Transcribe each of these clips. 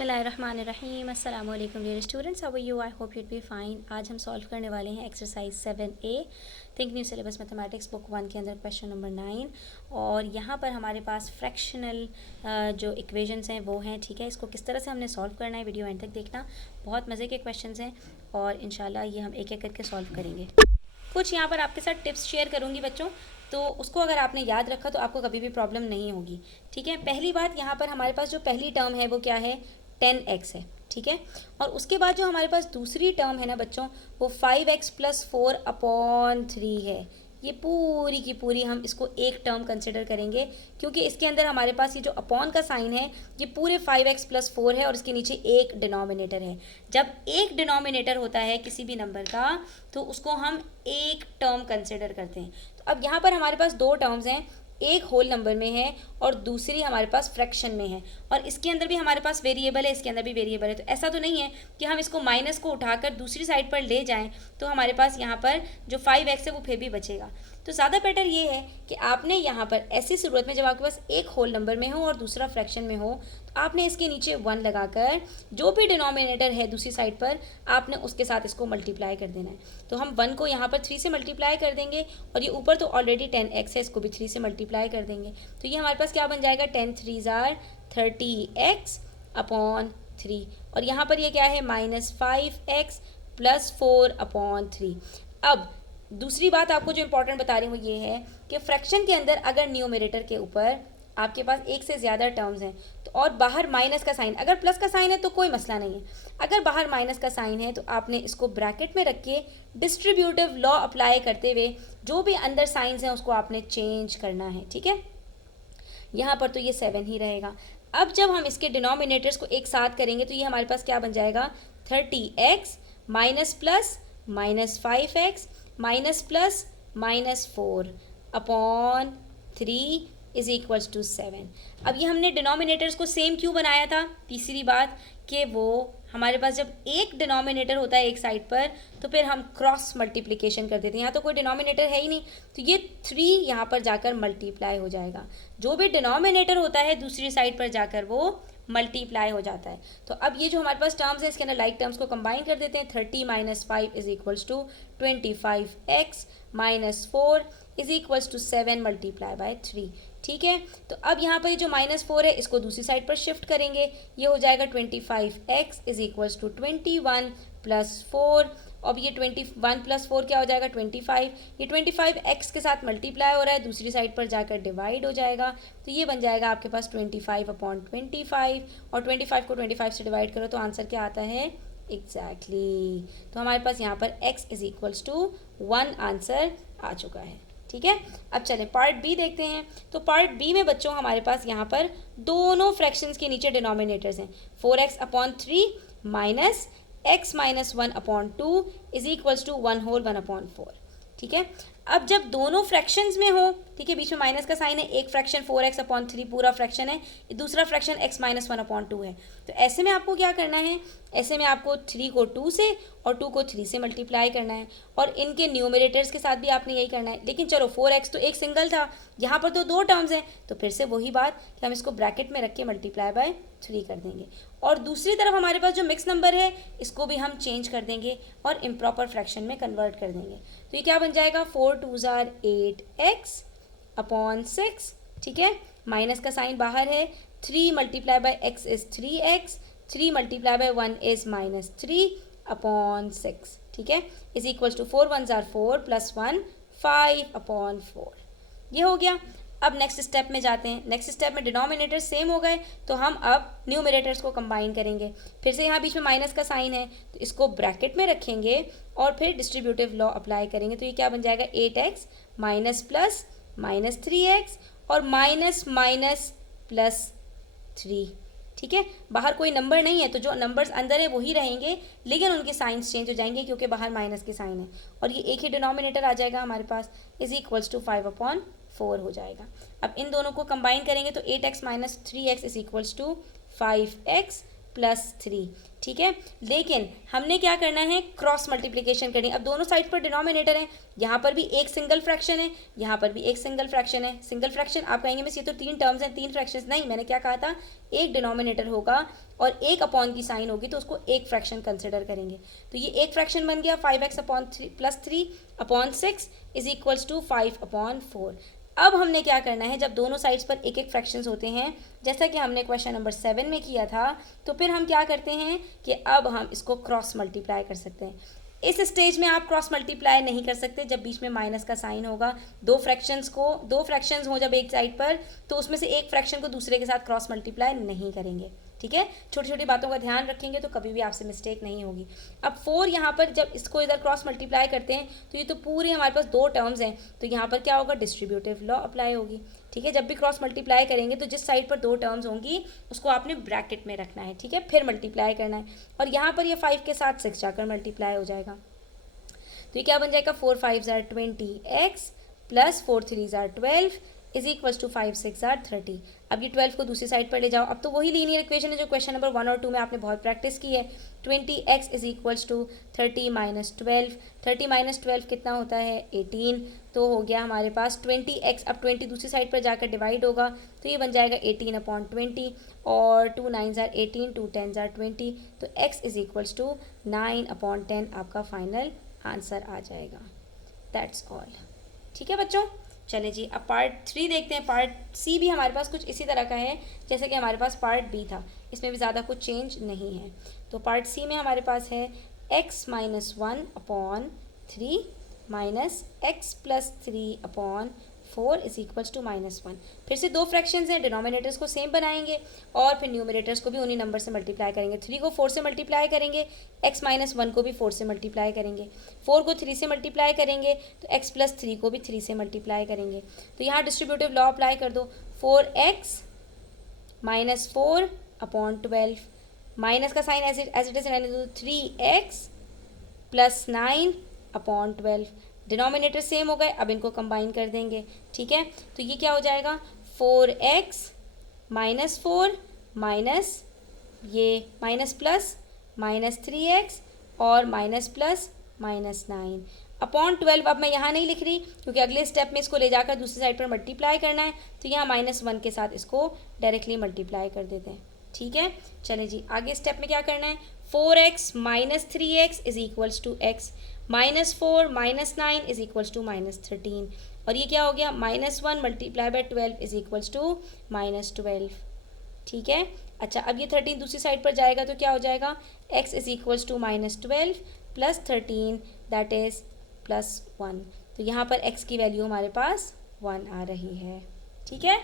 बिस्मिल्लाहिर्रहमानिर्रहीम अस्सलाम वालेकुम dear students, how are you? I hope you'd be fine. आज हम सॉल्व करने वाले हैं exercise 7A think new syllabus mathematics book 1 के अंदर क्वेश्चन नंबर 9। और यहाँ पर हमारे पास फ्रैक्शनल जो इक्वेशंस हैं वो हैं, ठीक है। इसको किस तरह से हमने सॉल्व करना है वीडियो एंड तक देखना, बहुत मज़े के क्वेश्चंस हैं और इंशाल्लाह ये हम एक एक करके सॉल्व करेंगे। कुछ यहाँ पर आपके साथ टिप्स शेयर करूँगी बच्चों, तो उसको अगर आपने याद रखा तो आपको कभी भी प्रॉब्लम नहीं होगी, ठीक है। पहली बात, यहाँ पर हमारे पास जो पहली टर्म है वो क्या है, 10x है, ठीक है। और उसके बाद जो हमारे पास दूसरी टर्म है ना बच्चों, वो 5x प्लस 4/3 है। ये पूरी की पूरी हम इसको एक टर्म कंसिडर करेंगे, क्योंकि इसके अंदर हमारे पास ये जो अपॉन का साइन है ये पूरे 5x प्लस 4 है और इसके नीचे एक डिनोमिनेटर है। जब एक डिनोमिनेटर होता है किसी भी नंबर का तो उसको हम एक टर्म कंसिडर करते हैं। तो अब यहाँ पर हमारे पास दो टर्म्स हैं, एक होल नंबर में है और दूसरी हमारे पास फ्रैक्शन में है, और इसके अंदर भी हमारे पास वेरिएबल है, इसके अंदर भी वेरिएबल है। तो ऐसा तो नहीं है कि हम इसको माइनस को उठाकर दूसरी साइड पर ले जाएं तो हमारे पास यहाँ पर जो 5x है वो फिर भी बचेगा। तो ज़्यादा बेटर ये है कि आपने यहाँ पर ऐसी सूरत में जब आपके पास एक होल नंबर में हो और दूसरा फ्रैक्शन में हो तो आपने इसके नीचे 1 लगाकर जो भी डिनोमिनेटर है दूसरी साइड पर आपने उसके साथ इसको मल्टीप्लाई कर देना है। तो हम 1 को यहाँ पर 3 से मल्टीप्लाई कर देंगे और ये ऊपर तो ऑलरेडी 10x है, इसको भी 3 से मल्टीप्लाई कर देंगे। तो ये हमारे पास क्या बन जाएगा, 10 3 ज़ार 30x/3। और यहाँ पर ये क्या है, -5x प्लस 4/3। अब दूसरी बात आपको जो इंपॉर्टेंट बता रही हूँ वो ये है कि फ्रैक्शन के अंदर अगर न्यूमरेटर के ऊपर आपके पास एक से ज़्यादा टर्म्स हैं तो और बाहर माइनस का साइन, अगर प्लस का साइन है तो कोई मसला नहीं है, अगर बाहर माइनस का साइन है तो आपने इसको ब्रैकेट में रख के डिस्ट्रीब्यूटिव लॉ अप्लाई करते हुए जो भी अंदर साइंस हैं उसको आपने चेंज करना है, ठीक है। यहाँ पर तो ये 7 ही रहेगा। अब जब हम इसके डिनोमिनेटर्स को एक साथ करेंगे तो ये हमारे पास क्या बन जाएगा, 30x minus plus -5x minus plus -4/3 is equals to 7। अब ये हमने डिनोमिनेटर्स को सेम क्यों बनाया था, तीसरी बात कि वो हमारे पास जब एक डिनोमिनेटर होता है एक साइड पर तो फिर हम क्रॉस मल्टीप्लिकेशन कर देते हैं। यहाँ तो कोई डिनोमिनेटर है ही नहीं तो ये 3 यहाँ पर जाकर मल्टीप्लाई हो जाएगा, जो भी डिनोमिनेटर होता है दूसरी साइड पर जाकर वो मल्टीप्लाई हो जाता है। तो अब ये जो हमारे पास टर्म्स है इसके अंदर लाइक टर्म्स को कंबाइन कर देते हैं। 30 - 5 is equals to 25x minus 4 is equals to 7 multiply by 3, ठीक है। तो अब यहाँ पर जो -4 है इसको दूसरी साइड पर शिफ्ट करेंगे, ये हो जाएगा 25x is equals to 21 plus 4। अब ये 21 प्लस 4 क्या हो जाएगा, 25। ये 25x के साथ मल्टीप्लाई हो रहा है, दूसरी साइड पर जाकर डिवाइड हो जाएगा। तो ये बन जाएगा आपके पास 25/25, और 25 को 25 से डिवाइड करो तो आंसर क्या आता है, एग्जैक्टली तो हमारे पास यहाँ पर x is equals to 1 answer आ चुका है, ठीक है। अब चलें पार्ट बी देखते हैं। तो पार्ट बी में बच्चों हमारे पास यहाँ पर दोनों फ्रैक्शंस के नीचे डिनोमिनेटर्स हैं, 4x/3 minus x minus 1/2 is equals to 1/4, ठीक है। अब जब दोनों फ्रैक्शंस में हो, ठीक है, बीच में माइनस का साइन है, एक फ्रैक्शन 4x/3 पूरा फ्रैक्शन है, दूसरा फ्रैक्शन x माइनस 1/2 है। तो ऐसे में आपको क्या करना है, ऐसे में आपको 3 को 2 से और 2 को 3 से मल्टीप्लाई करना है, और इनके न्यूमरेटर्स के साथ भी आपने यही करना है। लेकिन चलो 4x तो एक सिंगल था, यहाँ पर तो दो टर्म्स हैं, तो फिर से वही बात कि हम इसको ब्रैकेट में रख के मल्टीप्लाई बाय 3 कर देंगे। और दूसरी तरफ हमारे पास जो मिक्स नंबर है इसको भी हम चेंज कर देंगे और इम्प्रॉपर फ्रैक्शन में कन्वर्ट कर देंगे। तो ये क्या बन जाएगा, 4 2 ज़ार 8x/6, ठीक है, माइनस का साइन बाहर है, 3 multiply by x is 3x, 3 multiply by 1 is -3/6, ठीक है, इज इक्वल्स टू 4 1 ज़ार 4 प्लस 1 5/4। ये हो गया। अब नेक्स्ट स्टेप में जाते हैं। नेक्स्ट स्टेप में डिनोमिनेटर सेम हो गए तो हम अब न्यूमरेटर्स को कंबाइन करेंगे। फिर से यहाँ बीच में माइनस का साइन है तो इसको ब्रैकेट में रखेंगे और फिर डिस्ट्रीब्यूटिव लॉ अप्लाई करेंगे। तो ये क्या बन जाएगा, 8x माइनस प्लस -3x और माइनस माइनस प्लस 3, ठीक है। बाहर कोई नंबर नहीं है तो जो नंबर्स अंदर है वही रहेंगे, लेकिन उनके साइंस चेंज हो जाएंगे क्योंकि बाहर माइनस के साइन है, और ये एक ही डिनोमिनेटर आ जाएगा हमारे पास, इज इक्वल्स टू 5/4 हो जाएगा। अब इन दोनों को कंबाइन करेंगे तो 8x minus 3x is equals to 5x +3, ठीक है। लेकिन हमने क्या करना है, क्रॉस मल्टीप्लिकेशन करनी है। अब दोनों साइड पर डिनोमिनेटर है, यहाँ पर भी एक सिंगल फ्रैक्शन है, यहाँ पर भी एक सिंगल फ्रैक्शन है। सिंगल फ्रैक्शन आप कहेंगे मिस ये तो 3 टर्म्स हैं, 3 फ्रैक्शंस। नहीं, मैंने क्या कहा था, एक डिनोमिनेटर होगा और एक अपॉन की साइन होगी तो उसको एक फ्रैक्शन कंसिडर करेंगे। तो ये एक फ्रैक्शन बन गया 5x upon 3 upon 6 is equals to 5 upon 4। अब हमने क्या करना है, जब दोनों साइड्स पर एक एक फ्रैक्शंस होते हैं, जैसा कि हमने क्वेश्चन नंबर 7 में किया था, तो फिर हम क्या करते हैं कि अब हम इसको क्रॉस मल्टीप्लाई कर सकते हैं। इस स्टेज में आप क्रॉस मल्टीप्लाई नहीं कर सकते जब बीच में माइनस का साइन होगा। दो फ्रैक्शंस हो जब एक साइड पर, तो उसमें से एक फ्रैक्शन को दूसरे के साथ क्रॉस मल्टीप्लाई नहीं करेंगे, ठीक है। छोटी छोटी बातों का ध्यान रखेंगे तो कभी भी आपसे मिस्टेक नहीं होगी। अब 4 यहाँ पर जब इसको इधर क्रॉस मल्टीप्लाई करते हैं तो ये तो पूरे हमारे पास 2 टर्म्स हैं, तो यहाँ पर क्या होगा, डिस्ट्रीब्यूटिव लॉ अप्लाई होगी, ठीक है। जब भी क्रॉस मल्टीप्लाई करेंगे तो जिस साइड पर 2 टर्म्स होंगी उसको आपने ब्रैकेट में रखना है, ठीक है, फिर मल्टीप्लाई करना है। और यहाँ पर ये 5 के साथ 6 जाकर मल्टीप्लाई हो जाएगा, तो ये क्या बन जाएगा, 4 5 ज़ार 20x प्लस 4 3 ज़ार 12 इज इक्वल्स टू 5 6 ज़ार 30। अब ये 12 को दूसरी साइड पर ले जाओ। अब तो वही लीनियर इक्वेशन है जो क्वेश्चन नंबर 1 और 2 में आपने बहुत प्रैक्टिस की है। 20x is equals to 30 minus 12, 30 minus 12 कितना होता है, 18। तो हो गया हमारे पास 20x। अब 20 दूसरी साइड पर जाकर डिवाइड होगा तो ये बन जाएगा 18 अपॉन 20, और 2 9 ज़ार 18, 2 10 ज़ार 20, तो x is equals to 9 upon 10 आपका फाइनल आंसर आ जाएगा। दैट्स ऑल, ठीक है बच्चों। चले जी, अब पार्ट 3 देखते हैं। पार्ट सी भी हमारे पास कुछ इसी तरह का है जैसे कि हमारे पास पार्ट बी था, इसमें भी ज़्यादा कुछ चेंज नहीं है। तो पार्ट सी में हमारे पास है x minus 1 upon 3 minus x plus 3 upon 4 is equals to -1। फिर से 2 फ्रैक्शंस हैं, डिनोमिनेटर्स को सेम बनाएंगे और फिर न्यूमरेटर्स को भी उन्हीं नंबर से मल्टीप्लाई करेंगे। 3 को 4 से मल्टीप्लाई करेंगे, x माइनस 1 को भी 4 से मल्टीप्लाई करेंगे, 4 को 3 से मल्टीप्लाई करेंगे तो x प्लस 3 को भी 3 से मल्टीप्लाई करेंगे। तो यहाँ डिस्ट्रीब्यूटिव लॉ अप्लाई कर दो, 4x माइनस 4 अपॉन 12, माइनस का साइन एज इट इज रहने दो, 3x plus 9 upon 12। Denominator same हो गए, अब इनको कंबाइन कर देंगे, ठीक है। तो ये क्या हो जाएगा, 4x माइनस 4 माइनस ये माइनस प्लस माइनस 3x और माइनस प्लस -9 अपॉन 12। अब मैं यहाँ नहीं लिख रही क्योंकि अगले स्टेप में इसको ले जाकर दूसरी साइड पर मल्टीप्लाई करना है, तो यहाँ -1 के साथ इसको डायरेक्टली मल्टीप्लाई कर देते हैं, ठीक है। चलें जी, आगे स्टेप में क्या करना है, 4x minus 3x is equals to x, -4 -9 is equals to -13, और ये क्या हो गया, -1 multiply by 12 is equals to -12, ठीक है। अच्छा, अब ये 13 दूसरी साइड पर जाएगा तो क्या हो जाएगा, x is equals to -12 plus 13 that is +1। तो यहाँ पर x की वैल्यू हमारे पास 1 आ रही है, ठीक है।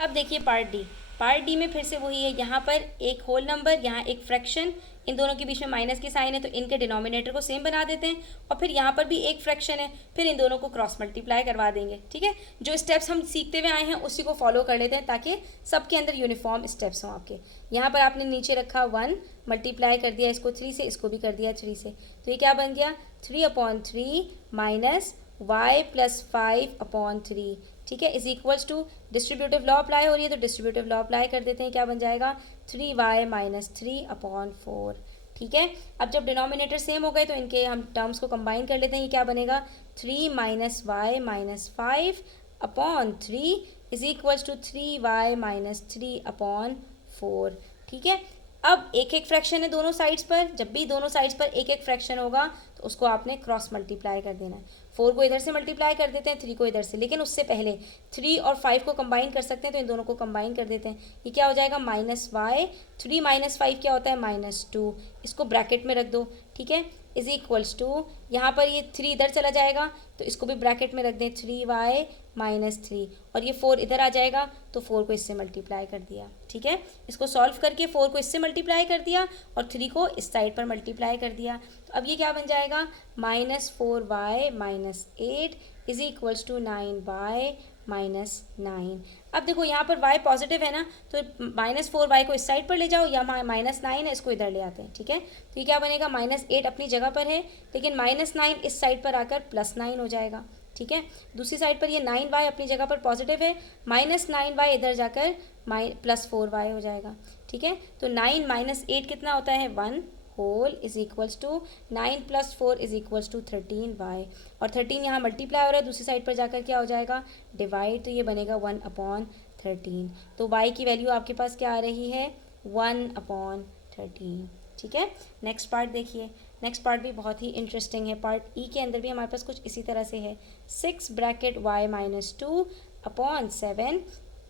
अब देखिए पार्ट डी में फिर से वही है, यहाँ पर एक होल नंबर, यहाँ एक फ्रैक्शन, इन दोनों के बीच में माइनस की साइन है तो इनके डिनोमिनेटर को सेम बना देते हैं, और फिर यहाँ पर भी एक फ्रैक्शन है, फिर इन दोनों को क्रॉस मल्टीप्लाई करवा देंगे, ठीक है। जो स्टेप्स हम सीखते हुए आए हैं उसी को फॉलो कर लेते हैं ताकि सबके अंदर यूनिफॉर्म स्टेप्स हों आपके। यहाँ पर आपने नीचे रखा 1, मल्टीप्लाई कर दिया इसको 3 से, इसको भी कर दिया 3 से, तो ये क्या बन गया, 3/3 माइनस y प्लस 5/3, ठीक है, is equals to distributive law apply हो रही है तो डिस्ट्रीब्यूटिव लॉ अप्लाई कर देते हैं, क्या बन जाएगा, 3y माइनस 3/4, ठीक है। अब जब डिनोमिनेटर सेम हो गए तो इनके हम टर्म्स को कंबाइन कर लेते हैं, ये क्या बनेगा, 3 minus y minus 5/3 is equals to 3y minus 3/4, ठीक है। अब एक एक फ्रैक्शन है दोनों साइड्स पर, जब भी दोनों साइड्स पर एक एक फ्रैक्शन होगा तो उसको आपने क्रॉस मल्टीप्लाई कर देना है। 4 को इधर से मल्टीप्लाई कर देते हैं, 3 को इधर से, लेकिन उससे पहले 3 और 5 को कंबाइन कर सकते हैं तो इन दोनों को कंबाइन कर देते हैं। ये क्या हो जाएगा, -y, 3 माइनस 5 क्या होता है, -2, इसको ब्रैकेट में रख दो, ठीक है, इज इक्वल्स टू, यहाँ पर ये 3 इधर चला जाएगा तो इसको भी ब्रैकेट में रख दें, 3y माइनस 3, और ये 4 इधर आ जाएगा तो 4 को इससे मल्टीप्लाई कर दिया, ठीक है। इसको सॉल्व करके 4 को इससे मल्टीप्लाई कर दिया और 3 को इस साइड पर मल्टीप्लाई कर दिया, तो अब ये क्या बन जाएगा, -4y minus 8 is equals to 9y minus 9। अब देखो यहाँ पर y पॉजिटिव है ना, तो -4y को इस साइड पर ले जाओ, या -9 है इसको इधर ले आते हैं, ठीक है। तो ये क्या बनेगा, -8 अपनी जगह पर है लेकिन -9 इस साइड पर आकर +9 हो जाएगा, ठीक है। दूसरी साइड पर ये 9y अपनी जगह पर पॉजिटिव है, -9y इधर जाकर +4y हो जाएगा, ठीक है। तो 9 माइनस 8 कितना होता है 1 whole is equals to 9 plus 4 is equals to 13y, और 13 यहाँ मल्टीप्लाई हो रहा है, दूसरी साइड पर जाकर क्या हो जाएगा डिवाइड, तो ये बनेगा 1/13। तो y की वैल्यू आपके पास क्या आ रही है 1/13। ठीक है। नेक्स्ट पार्ट देखिए, नेक्स्ट पार्ट भी बहुत ही इंटरेस्टिंग है। पार्ट ई के अंदर भी हमारे पास कुछ इसी तरह से है। 6 bracket y minus 2/7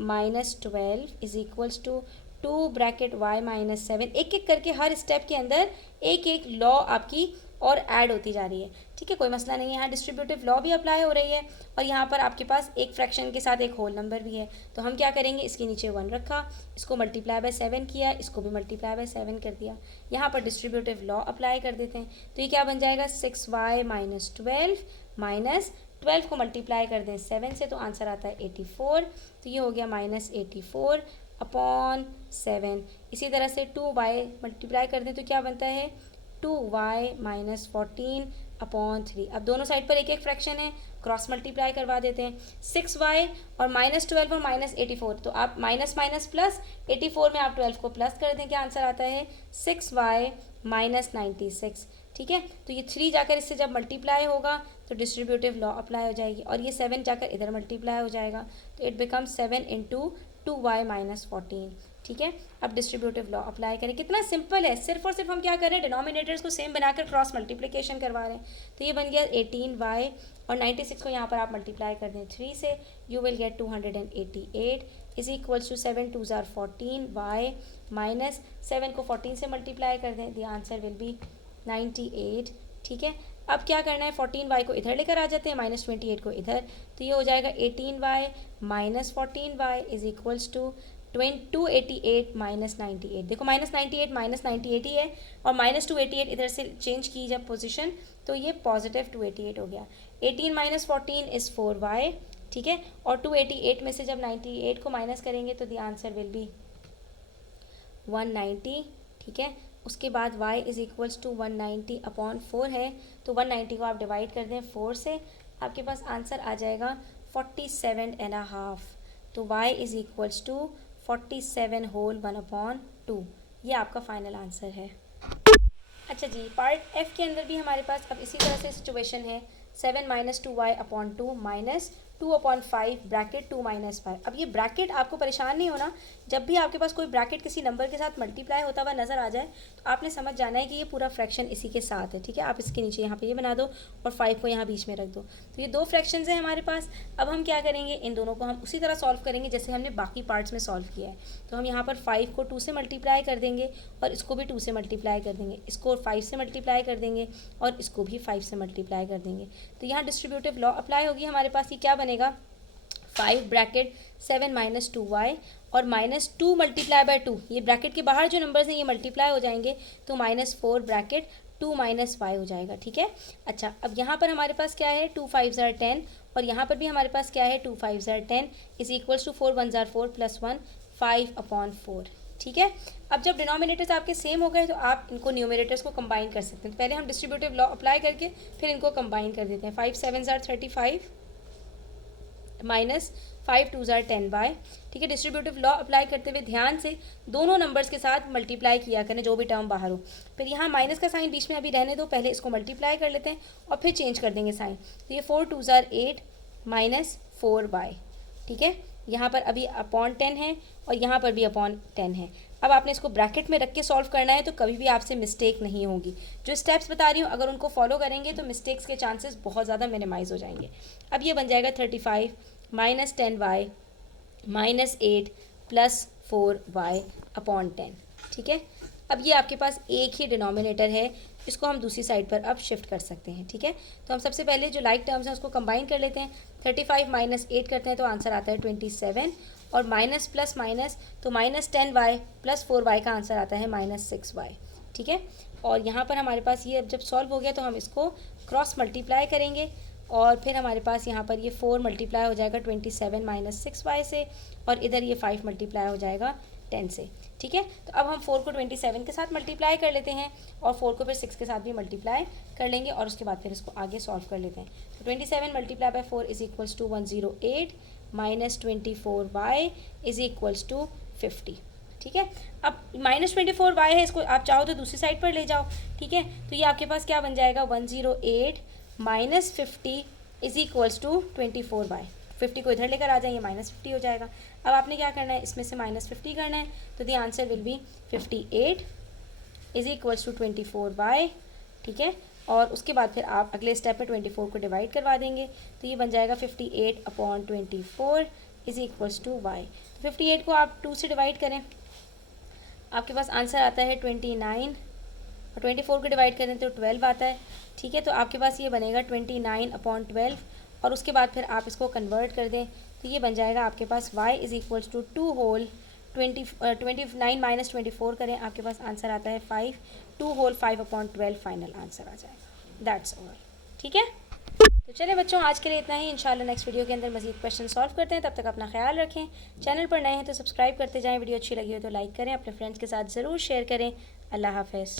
minus 12 is equals to 2 bracket y minus 7। एक एक करके हर स्टेप के अंदर एक एक लॉ आपकी और ऐड होती जा रही है। ठीक है, कोई मसला नहीं है। यहाँ डिस्ट्रीब्यूटिव लॉ भी अप्लाई हो रही है और यहाँ पर आपके पास एक फ्रैक्शन के साथ एक होल नंबर भी है। तो हम क्या करेंगे, इसके नीचे 1 रखा, इसको मल्टीप्लाई बाय 7 किया, इसको भी मल्टीप्लाई बाय 7 कर दिया। यहाँ पर डिस्ट्रीब्यूटिव लॉ अप्लाई कर देते हैं, तो ये क्या बन जाएगा 6y माइनस 12 माइनस 12 को मल्टीप्लाई कर दें 7 से, तो आंसर आता है 84। तो ये हो गया -84/7। इसी तरह से 2y मल्टीप्लाई कर दें तो क्या बनता है 2y माइनस 14/3। अब दोनों साइड पर एक एक फ्रैक्शन है, क्रॉस मल्टीप्लाई करवा देते हैं। 6y और -12 और -84, तो आप माइनस माइनस प्लस 84 में आप 12 को प्लस कर दें, क्या आंसर आता है 6y माइनस 96। ठीक है, तो ये 3 जाकर इससे जब मल्टीप्लाई होगा तो डिस्ट्रीब्यूटिव लॉ अप्लाई हो जाएगी, और ये 7 जाकर इधर मल्टीप्लाई हो जाएगा, तो it become 7 into 2y minus 14। ठीक है, अब डिस्ट्रीब्यूटिव लॉ अप्लाई करें। कितना सिंपल है, सिर्फ और सिर्फ हम क्या कर रहे हैं डिनोमिनेटर्स को सेम बनाकर क्रॉस मल्टीप्लिकेशन करवा रहे हैं। तो ये बन गया 18y और 96 को यहाँ पर आप मल्टीप्लाई कर दें 3 से, you will get 288 is equals to 7 2 ज़ार 14y माइनस 7 को 14 से मल्टीप्लाई कर दें, द आंसर विल बी 98। ठीक है, अब क्या करना है 14y को इधर लेकर आ जाते हैं, -28 को इधर, तो ये हो जाएगा 18y minus 14y is equals to 288 minus 98। देखो -98 -98 ही है, और -288 इधर से चेंज की जब पोजीशन, तो ये पॉजिटिव 288 हो गया। 18 माइनस 14 इज़ 4y। ठीक है, और 288 में से जब 98 को माइनस करेंगे तो द आंसर विल बी 190। ठीक है, उसके बाद y इज़ इक्वल्स टू 190/4 है, तो 190 को आप डिवाइड कर दें 4 से, आपके पास आंसर आ जाएगा 47.5। तो y is equals to 47 whole 1/2, ये आपका फाइनल आंसर है। अच्छा जी, पार्ट एफ के अंदर भी हमारे पास अब इसी तरह से सिचुएशन है। 7 minus 2y/2 minus 2/5 bracket 2 minus 5। अब ये ब्रैकेट आपको परेशान नहीं होना, जब भी आपके पास कोई ब्रैकेट किसी नंबर के साथ मल्टीप्लाई होता हुआ नज़र आ जाए तो आपने समझ जाना है कि ये पूरा फ्रैक्शन इसी के साथ है। ठीक है, आप इसके नीचे यहाँ पे ये बना दो और 5 को यहाँ बीच में रख दो। तो ये 2 फ्रैक्शंस हैं हमारे पास। अब हम क्या करेंगे, इन दोनों को हम उसी तरह सॉल्व करेंगे जैसे हमने बाकी पार्ट्स में सॉल्व किया है। तो हम यहाँ पर 5 को 2 से मल्टीप्लाई कर देंगे और इसको भी 2 से मल्टीप्लाई कर देंगे, इसको 5 से मल्टीप्लाई कर देंगे और इसको भी 5 से मल्टीप्लाई कर देंगे। तो यहाँ डिस्ट्रीब्यूटिव लॉ अप्लाई होगी हमारे पास। ये क्या बनेगा 5 ब्रैकेट 7 माइनस 2y और -2 मल्टीप्लाई बाय 2, ये ब्रैकेट के बाहर जो नंबर्स हैं ये मल्टीप्लाई हो जाएंगे, तो -4 ब्रैकेट 2 माइनस y हो जाएगा। ठीक है, अच्छा अब यहाँ पर हमारे पास क्या है 2 5 ज़ार 10, और यहाँ पर भी हमारे पास क्या है 2 5 ज़ार 10 इज इक्वल्स टू 4 1 ज़ार 4 प्लस 1 5/4। ठीक है, अब जब डिनोमिनेटर्स आपके सेम हो गए तो आप इनको न्यूमरेटर्स को कंबाइन कर सकते हैं। तो पहले हम डिस्ट्रीब्यूटिव लॉ अप्लाई करके फिर इनको कंबाइन कर देते हैं। 5 7 ज़ार 35 माइनस 5 2 ज़ार 10y। ठीक है, डिस्ट्रीब्यूटिव लॉ अप्लाई करते हुए ध्यान से दोनों नंबर्स के साथ मल्टीप्लाई किया करें जो भी टर्म बाहर हो। फिर यहाँ माइनस का साइन बीच में अभी रहने दो, पहले इसको मल्टीप्लाई कर लेते हैं और फिर चेंज कर देंगे साइन। तो ये 4 2 ज़ार 8 माइनस 4y। ठीक है, यहाँ पर अभी अपॉन 10 है और यहाँ पर भी अपॉन 10 है। अब आपने इसको ब्रैकेट में रख के सॉल्व करना है, तो कभी भी आपसे मिस्टेक नहीं होगी। जो स्टेप्स बता रही हूँ अगर उनको फॉलो करेंगे तो मिस्टेक्स के चांसेस बहुत ज़्यादा मिनिमाइज हो जाएंगे। अब ये बन जाएगा 35 minus 10y minus 8 plus 4y/10। ठीक है, अब ये आपके पास एक ही डिनोमिनेटर है, इसको हम दूसरी साइड पर अब शिफ्ट कर सकते हैं। ठीक है, तो हम सबसे पहले जो लाइक टर्म्स हैं उसको कंबाइन कर लेते हैं। 35 माइनस 8 करते हैं तो आंसर आता है 27, और माइनस प्लस माइनस तो -10y प्लस 4y का आंसर आता है -6y। ठीक है, और यहाँ पर हमारे पास ये अब जब सॉल्व हो गया तो हम इसको क्रॉस मल्टीप्लाई करेंगे, और फिर हमारे पास यहाँ पर ये 4 मल्टीप्लाई हो जाएगा 27 माइनस 6y से, और इधर ये 5 मल्टीप्लाई हो जाएगा 10 से। ठीक है, तो अब हम 4 को 27 के साथ मल्टीप्लाई कर लेते हैं और 4 को फिर 6 के साथ भी मल्टीप्लाई कर लेंगे, और उसके बाद फिर इसको आगे सॉल्व कर लेते हैं। तो 27 multiply by 4 is equals to 108 minus 24y is equals to 50। ठीक है। अब -24y है, इसको आप चाहो तो दूसरी साइड पर ले जाओ, ठीक है। तो ये आपके पास क्या बन जाएगा, 108 - 50 इज इक्वल्स टू 24y। 50 को इधर लेकर आ जाएंगे, -50 हो जाएगा। अब आपने क्या करना है, इसमें से -50 करना है, तो the answer will be 58 is equals to 24y, ठीक है। और उसके बाद फिर आप अगले स्टेप में 24 को डिवाइड करवा देंगे, तो ये बन जाएगा 58/24 इज इक्वल्स टू y। तो 58 को आप 2 से डिवाइड करें, आपके पास आंसर आता है 29, और 24 को डिवाइड करें तो 12 आता है, ठीक है। तो आपके पास ये बनेगा 29/12, और उसके बाद फिर आप इसको कन्वर्ट कर दें, तो ये बन जाएगा आपके पास y is equals to 2 whole 29 - 24 करें, आपके पास आंसर आता है 5, 2 होल 5/12 फाइनल आंसर आ जाएगा। दैट्स ऑल, ठीक है। तो चलिए बच्चों, आज के लिए इतना ही। इंशाल्लाह नेक्स्ट वीडियो के अंदर मजीद क्वेश्चन सॉल्व करते हैं। तब तक अपना ख्याल रखें। चैनल पर नए हैं तो सब्सक्राइब करते जाएं, वीडियो अच्छी लगी हो तो लाइक करें, अपने फ्रेंड्स के साथ ज़रूर शेयर करें। अल्लाह हाफ़िज़।